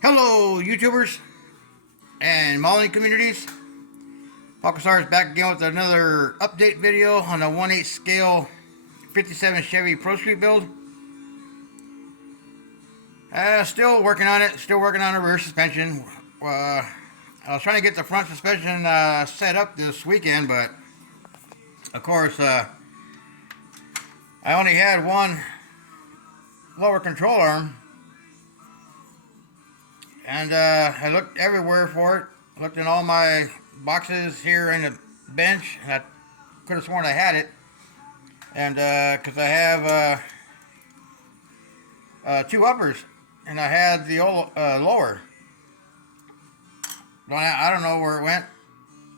Hello, YouTubers and modeling communities. Hawkasar is back again with another update video on a 1/8 scale 57 Chevy Pro Street build. Still working on it. Still working on a rear suspension. I was trying to get the front suspension set up this weekend, but of course I only had one lower control arm. And I looked everywhere for it. I looked in all my boxes here in the bench. And I could have sworn I had it. And because I have two uppers, and I had the lower. I don't know where it went.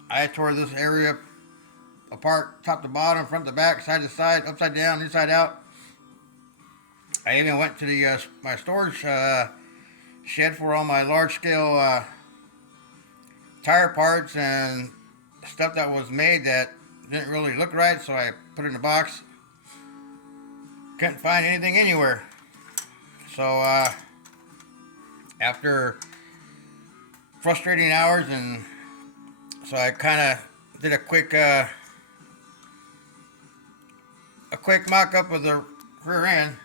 I tore this area apart, top to bottom, front to back, side to side, upside down, inside out. I even went to the my storage shed for all my large scale tire parts and stuff that was made that didn't really look right, so I put it in a box. Couldn't find anything anywhere. So after frustrating hours, and so I kind of did a quick mock-up of the rear end.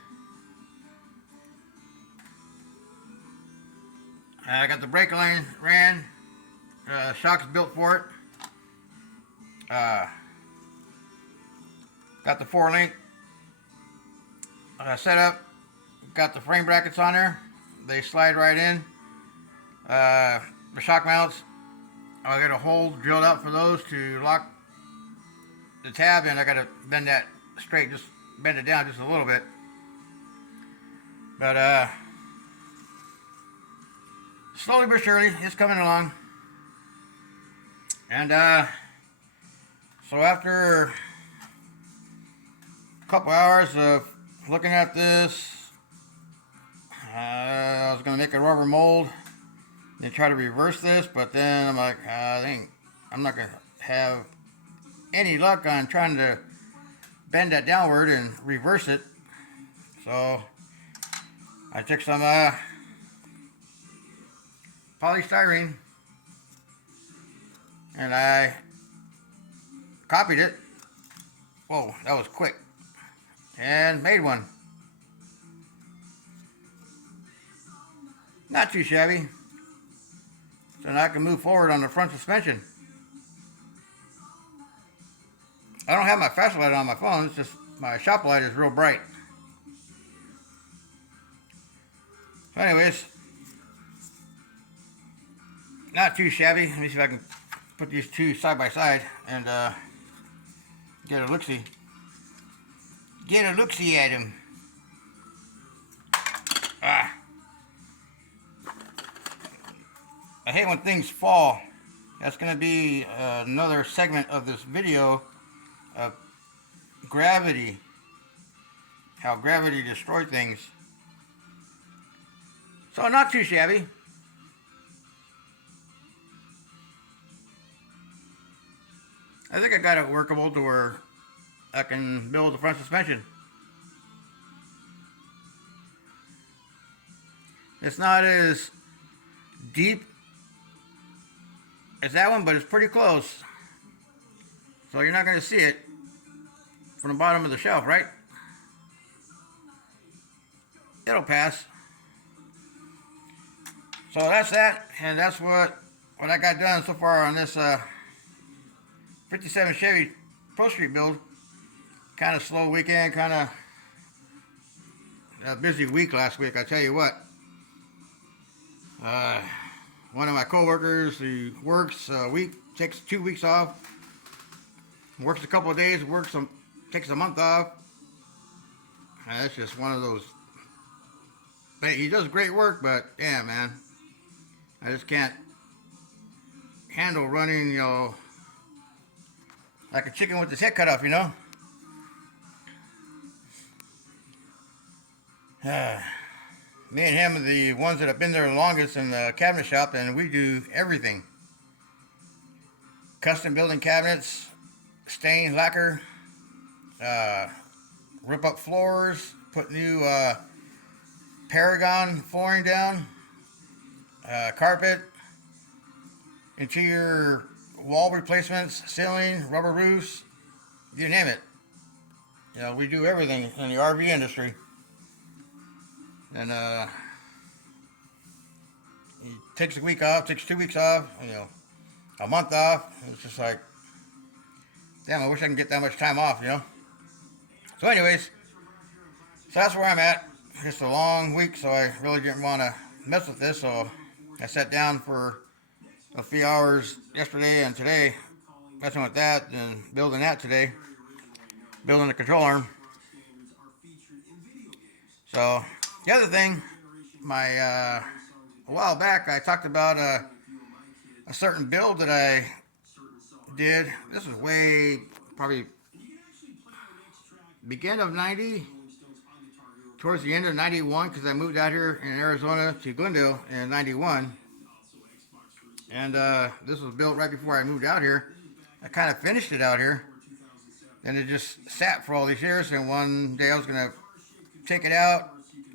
I got the brake line ran, shocks built for it. Got the 4-link set up. Got the frame brackets on there. They slide right in. The shock mounts, I got a hole drilled out for those to lock the tab, and I got to bend that straight, just bend it down just a little bit. But slowly but surely, it's coming along. And so after a couple hours of looking at this, I was going to make a rubber mold and try to reverse this, but then I'm like, I'm not going to have any luck on trying to bend that downward and reverse it. So I took some polystyrene and I copied it. Whoa, that was quick. And made one. Not too shabby. So now I can move forward on the front suspension. I don't have my flash light on my phone, it's just my shop light is real bright. So anyways, not too shabby. Let me see if I can put these two side by side and get a look-see. Get a look-see at them. I hate when things fall. That's going to be another segment of this video of gravity. How gravity destroys things. So not too shabby. I think I got it workable to where I can build the front suspension. It's not as deep as that one, but it's pretty close. So you're not going to see it from the bottom of the shelf, right? It'll pass. So that's that, and that's what I got done so far on this 57 Chevy Pro Street build. Kind of slow weekend, kind of a busy week last week, I tell you what. One of my co-workers who works a week, takes 2 weeks off, works a couple of days, takes a month off. And that's just one of those. He does great work, but yeah, man, I just can't handle running, like a chicken with his head cut off, Me and him are the ones that have been there the longest in the cabinet shop, and we do everything. Custom building cabinets, stain, lacquer, rip up floors, put new Paragon flooring down, carpet, interior wall replacements, ceiling, rubber roofs, you name it. You know, we do everything in the RV industry. And he takes a week off, takes 2 weeks off, you know, a month off. It's just like, damn, I wish I can get that much time off, you know. So anyways, so that's where I'm at. Just a long week, so I really didn't want to mess with this. So I sat down for a few hours yesterday and today, messing with that and building that today, building the control arm. So the other thing, a while back I talked about a certain build that I did. This is way probably beginning of 90, towards the end of 91, because I moved out here in Arizona to Glendale in 91. And this was built right before I moved out here. I kind of finished it out here. And it just sat for all these years. And one day I was going to take it out,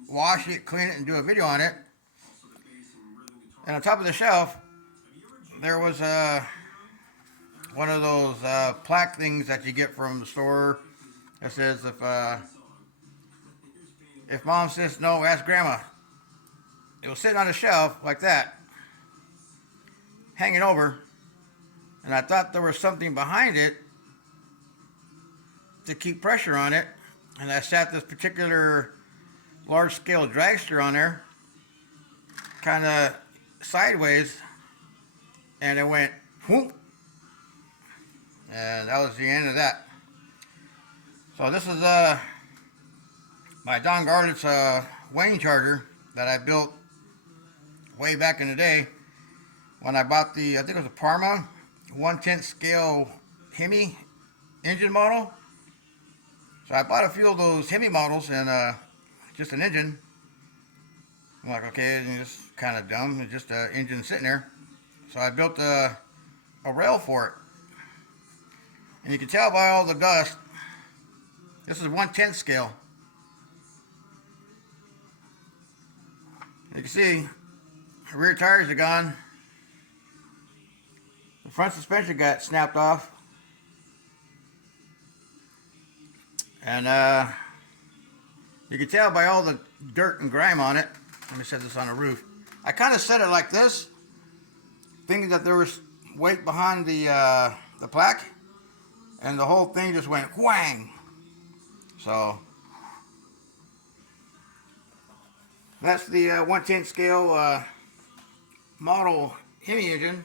wash it, clean it, and do a video on it. And on top of the shelf, there was one of those plaque things that you get from the store that says, if mom says no, ask grandma. It was sitting on the shelf like that, hanging over, and I thought there was something behind it to keep pressure on it, and I sat this particular large-scale dragster on there, kind of sideways, and it went whoop, and that was the end of that. So this is my Don Garlitz Wayne Charger that I built way back in the day when I bought I think it was a Parma 1/10 scale Hemi engine model. So I bought a few of those Hemi models and just an engine. I'm like, okay, it's kind of dumb. It's just an engine sitting there. So I built a rail for it. And you can tell by all the dust, this is 1/10 scale. You can see the rear tires are gone. The front suspension got snapped off. And you can tell by all the dirt and grime on it. Let me set this on the roof. I kind of set it like this, thinking that there was weight behind the plaque, and the whole thing just went whang. So that's the 1/10 scale model Hemi engine.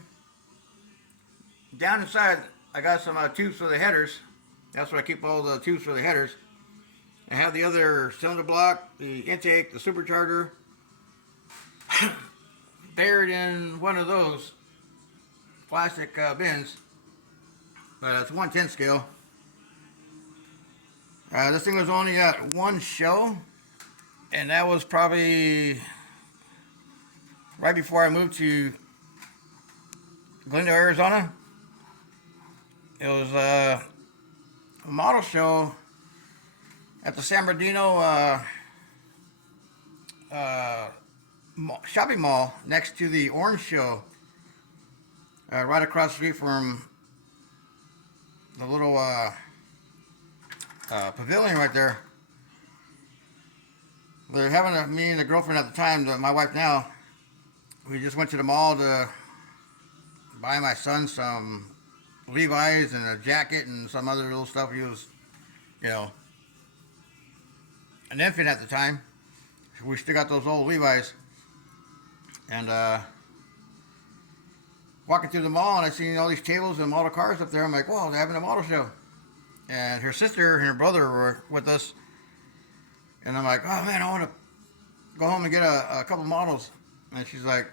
Down inside, I got some tubes for the headers. That's where I keep all the tubes for the headers. I have the other cylinder block, the intake, the supercharger, buried in one of those plastic bins. But it's 1/10 scale. This thing was only at one show, and that was probably right before I moved to Glendale, Arizona. It was a model show at the San Bernardino shopping mall next to the Orange Show, right across the street from the little pavilion right there. They're having me and the girlfriend at the time, my wife now, we just went to the mall to buy my son some Levi's and a jacket and some other little stuff. He was, you know, an infant at the time. We still got those old Levi's. And walking through the mall, and I seen all these tables and model cars up there. I'm like, whoa, they're having a model show. And her sister and her brother were with us. And I'm like, oh man, I want to go home and get a couple models. And she's like,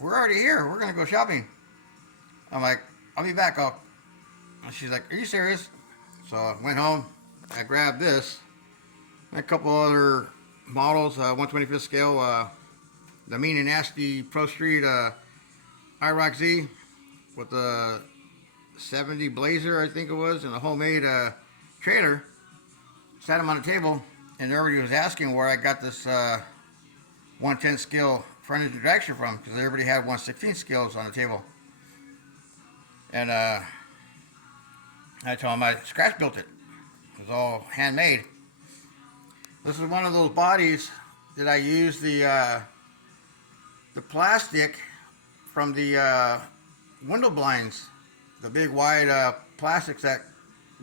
we're already here. We're going to go shopping. I'm like, I'll be back. And she's like, are you serious? So I went home. I grabbed this. And a couple other models, 125th scale, the Mean and Nasty Pro Street IROC Z with the 70 Blazer, I think it was, and a homemade trailer. Sat them on the table, and everybody was asking where I got this 110 scale front engine drag strip from, because everybody had 116 scales on the table. And I told him I scratch built it. It was all handmade. This is one of those bodies that I used the plastic from the window blinds, the big wide plastics that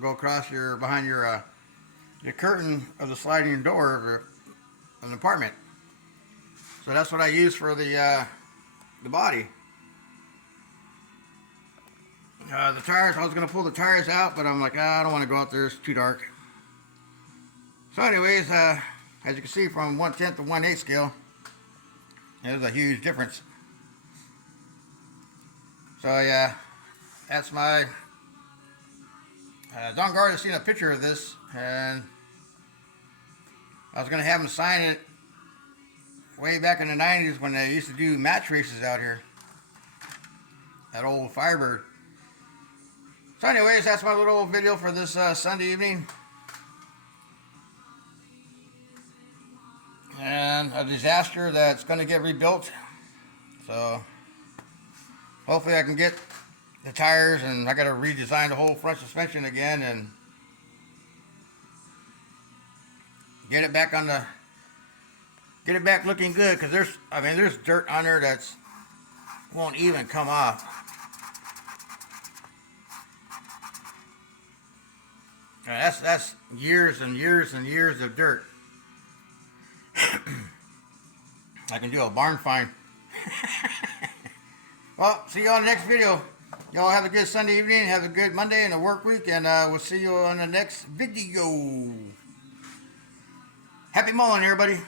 go across behind your curtain of the sliding door of an apartment. So that's what I used for the body. The tires, I was going to pull the tires out, but I'm like, I don't want to go out there, it's too dark. So anyways, as you can see, from 1/10 to 1/8 scale, there's a huge difference. So yeah, that's my, Don Guard has seen a picture of this, and I was going to have him sign it way back in the 90s when they used to do match races out here. That old Firebird. So anyways, that's my little video for this Sunday evening. And a disaster that's going to get rebuilt. So hopefully I can get the tires, and I got to redesign the whole front suspension again and get it back looking good, because there's dirt on there that's won't even come off. That's years and years and years of dirt. I can do a barn find. Well, see you on the next video. Y'all have a good Sunday evening, have a good Monday and a work week, and we'll see you on the next video. Happy mowing, everybody.